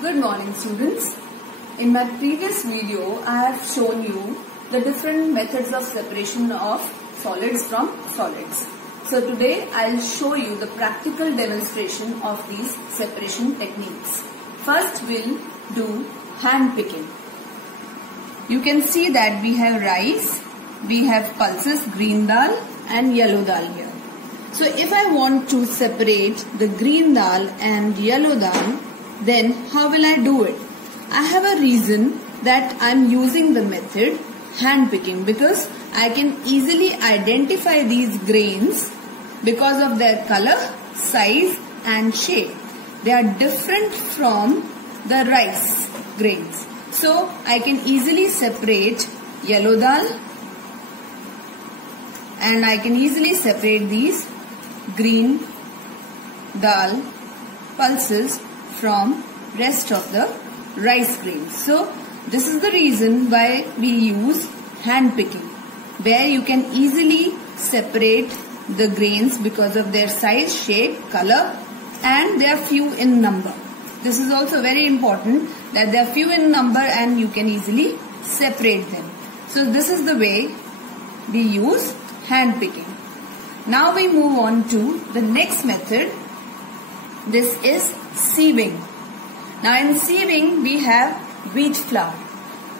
Good morning, students. In my previous video, I have shown you the different methods of separation of solids from solids. So today I'll show you the practical demonstration of these separation techniques. First we'll do hand picking. You can see that we have rice, we have pulses, green dal and yellow dal here. So if I want to separate the green dal and yellow dal, then how will I do it? I have a reason that I'm using the method hand picking because I can easily identify these grains because of their color, size and shape. They are different from the rice grains. So I can easily separate yellow dal and I can easily separate these green dal pulses from rest of the rice grains. So this is the reason why we use hand picking, where you can easily separate the grains because of their size, shape, color and they are few in number. This is also very important that they are few in number and you can easily separate them. So this is the way we use hand picking. Now we move on to the next method. This is sieving. Now in sieving we have wheat flour,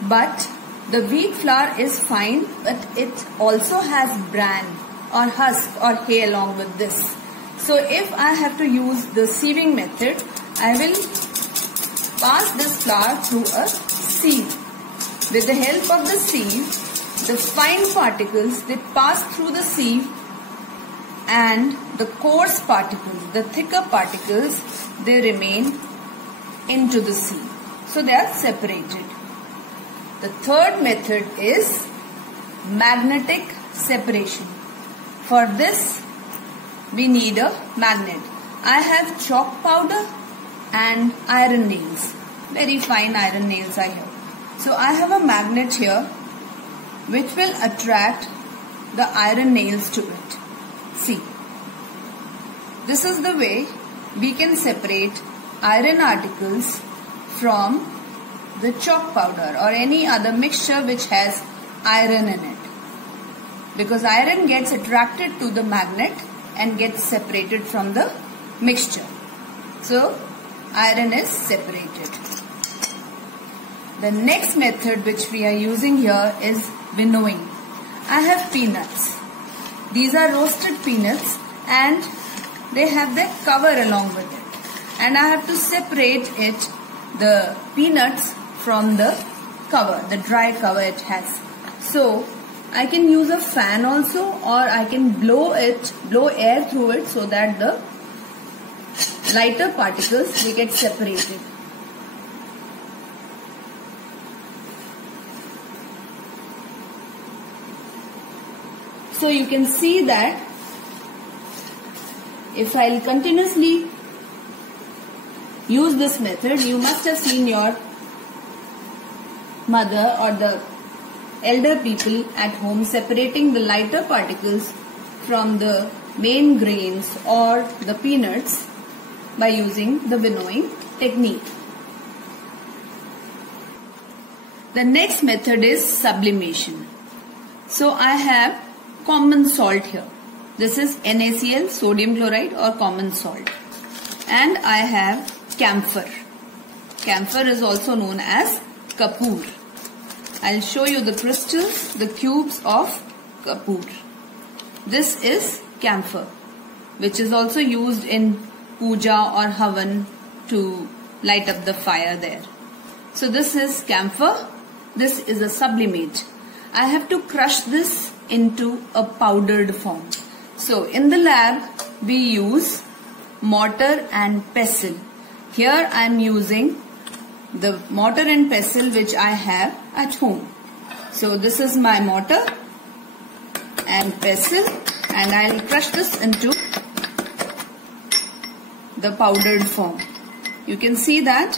but the wheat flour is fine, but it also has bran or husk or hay along with this. So if I have to use the sieving method, I will pass this flour through a sieve. With the help of the sieve, the fine particles, they pass through the sieve and the coarse particles, the thicker particles, they remain into the sieve. So they are separated. The third method is magnetic separation. For this, we need a magnet. I have chalk powder and iron nails. Very fine iron nails I have. So I have a magnet here which will attract the iron nails to it. See, this is the way we can separate iron articles from the chalk powder or any other mixture which has iron in it. Because iron gets attracted to the magnet and gets separated from the mixture. So, iron is separated. The next method which we are using here is winnowing. I have peanuts. These are roasted peanuts and they have their cover along with it. And I have to separate it, the peanuts from the cover, the dry cover it has. So, I can use a fan also, or I can blow air through it so that the lighter particles, they get separated. So you can see that if I'll continuously use this method, you must have seen your mother or the elder people at home separating the lighter particles from the main grains or the peanuts by using the winnowing technique. The next method is sublimation. So I have common salt here. This is NaCl, sodium chloride or common salt. And I have camphor. Camphor is also known as kapoor. I'll show you the crystals, the cubes of kapoor. This is camphor, which is also used in puja or havan to light up the fire there. So this is camphor. This is a sublimate. I have to crush this into a powdered form. So in the lab, we use mortar and pestle. Here I am using the mortar and pestle which I have at home. So this is my mortar and pestle and I will crush this into the powdered form. You can see that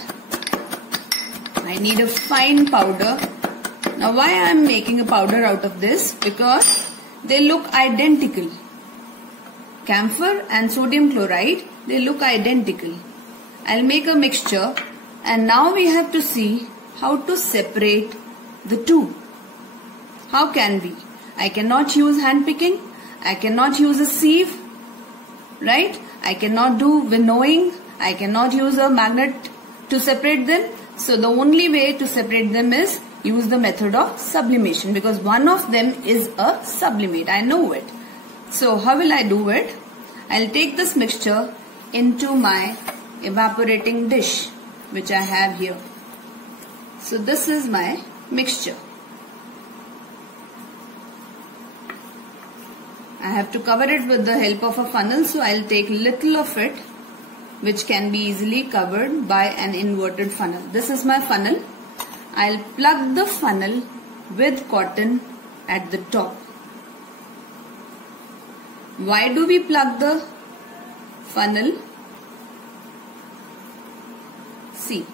I need a fine powder. Now why I am making a powder out of this? Because they look identical. Camphor and sodium chloride, they look identical. I'll make a mixture And now we have to see how to separate the two. How can we? I cannot use hand picking. I cannot use a sieve. Right? I cannot do winnowing. I cannot use a magnet to separate them. So the only way to separate them is use the method of sublimation, because one of them is a sublimate. I know it. So how will I do it? I'll take this mixture into my evaporating dish, which I have here. So this is my mixture. I have to cover it with the help of a funnel, so I'll take little of it, which can be easily covered by an inverted funnel. This is my funnel. I'll plug the funnel with cotton at the top. Why do we plug the funnel? See,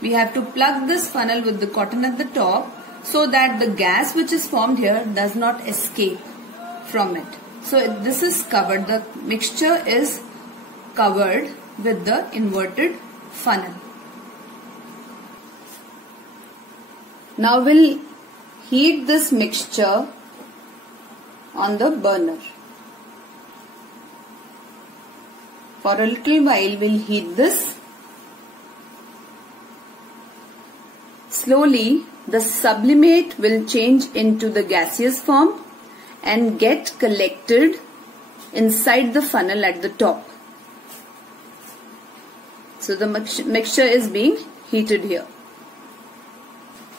we have to plug this funnel with the cotton at the top so that the gas which is formed here does not escape from it. So this is covered, the mixture is covered with the inverted funnel. Now we'll heat this mixture on the burner. For a little while we'll heat this. Slowly the sublimate will change into the gaseous form and get collected inside the funnel at the top. So the mixture is being heated here.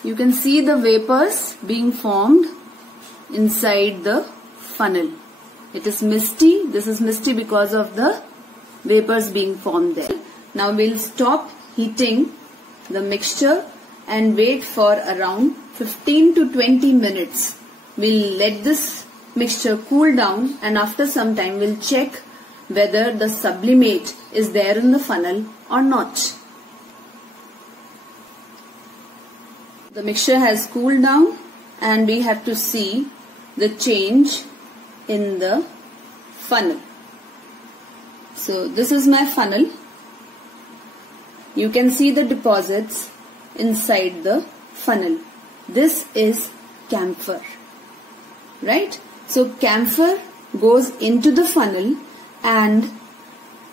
You can see the vapors being formed inside the funnel. It is misty. This is misty because of the vapors being formed there. Now we'll stop heating the mixture and wait for around 15 to 20 minutes. We'll let this mixture cool down, and after some time we'll check whether the sublimate is there in the funnel or not. The mixture has cooled down and we have to see the change in the funnel. So this is my funnel. You can see the deposits inside the funnel. This is camphor, right? So camphor goes into the funnel and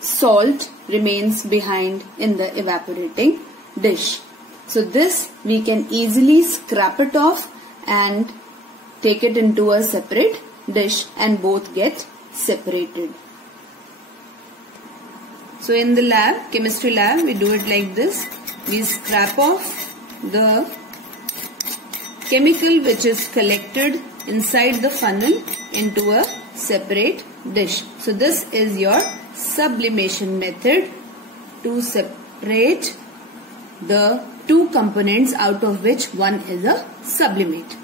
salt remains behind in the evaporating dish. So this we can easily scrap it off and take it into a separate dish and both get separated. So in the lab, chemistry lab, we do it like this. We scrap off the chemical which is collected inside the funnel into a separate dish. So this is your sublimation method to separate the two components out of which one is a sublimate.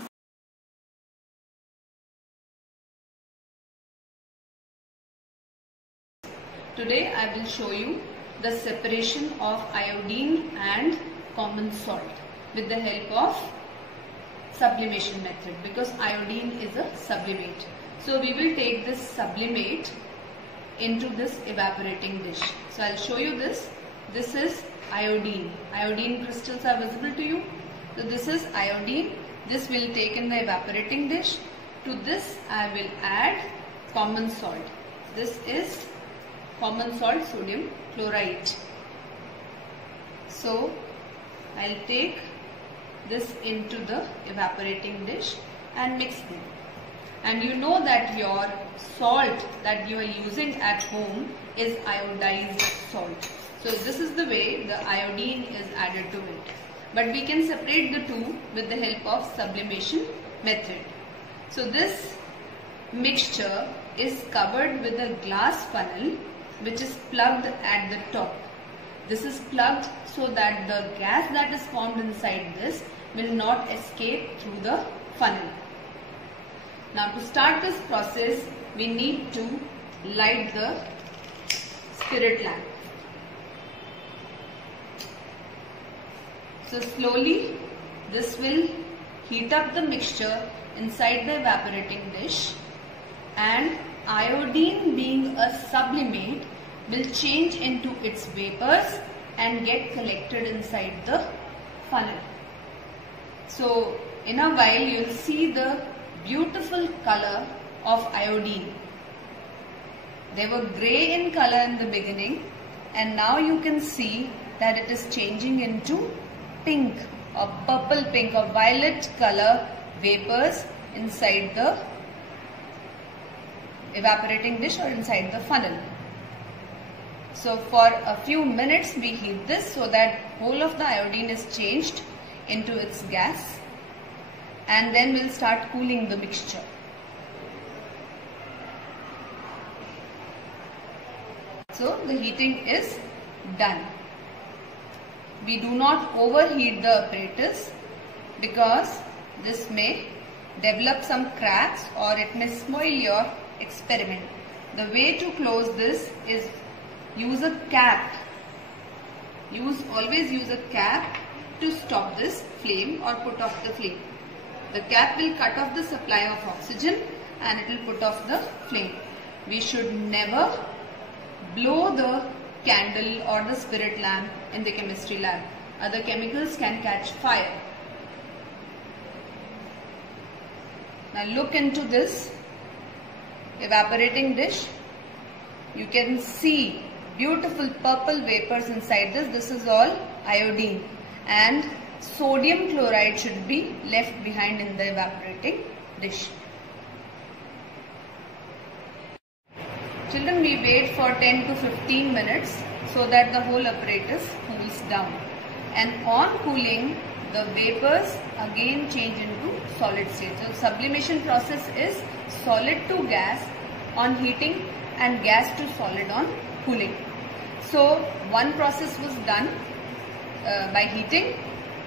Today I will show you the separation of iodine and common salt with the help of sublimation method, because iodine is a sublimate. So we will take this sublimate into this evaporating dish. So I'll show you this. This is iodine. Iodine crystals are visible to you. So this is iodine. This will take in the evaporating dish. To this I will add common salt. This is common salt, sodium chloride. So I'll take this into the evaporating dish and mix them. And you know that your salt that you are using at home is iodized salt. So this is the way the iodine is added to it. But we can separate the two with the help of sublimation method. So this mixture is covered with a glass funnel which is plugged at the top. This is plugged so that the gas that is formed inside this will not escape through the funnel. Now to start this process, we need to light the spirit lamp. So slowly this will heat up the mixture inside the evaporating dish, and iodine being a sublimate will change into its vapors and get collected inside the funnel. So in a while you will see the beautiful color of iodine. They were grey in color in the beginning, and now you can see that it is changing into pink or purple pink or violet color vapors inside the evaporating dish or inside the funnel. So for a few minutes we heat this so that whole of the iodine is changed into its gas, and then we'll start cooling the mixture. So the heating is done. We do not overheat the apparatus because this may develop some cracks or it may spoil your experiment. The way to close this is use a cap. Always use a cap to stop this flame or put off the flame. The cap will cut off the supply of oxygen and it will put off the flame. We should never blow the candle or the spirit lamp in the chemistry lab. Other chemicals can catch fire. Now look into this evaporating dish. You can see beautiful purple vapors inside this. This is all iodine, and sodium chloride should be left behind in the evaporating dish. Children, we wait for 10 to 15 minutes so that the whole apparatus cools down, and on cooling the vapors again change into solid state. So sublimation process is solid to gas on heating and gas to solid on cooling. So one process was done by heating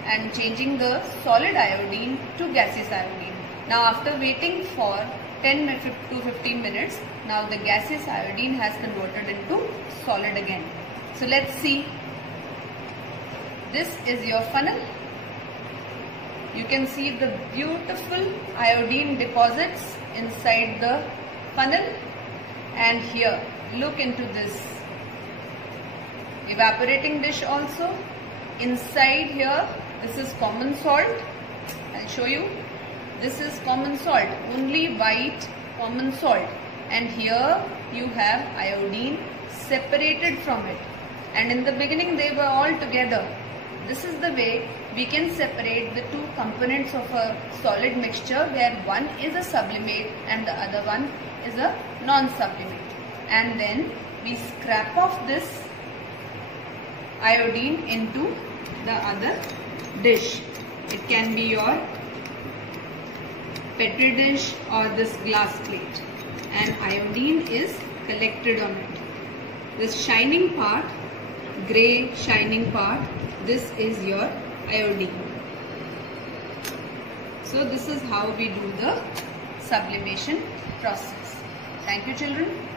and changing the solid iodine to gaseous iodine. Now after waiting for 10 to 15 minutes, now the gaseous iodine has converted into solid again. So let's see. This is your funnel. You can see the beautiful iodine deposits inside the funnel, and here look into this evaporating dish also. Inside here, this is common salt. I'll show you. This is common salt, only white common salt, and here you have iodine separated from it, and in the beginning they were all together. This is the way we can separate the two components of a solid mixture, where one is a sublimate and the other one is a non-sublimate. And then we scrap off this iodine into the other dish. It can be your petri dish or this glass plate, and iodine is collected on it. This shining part, grey shining part, this is your iodine. So this is how we do the sublimation process. Thank you, children.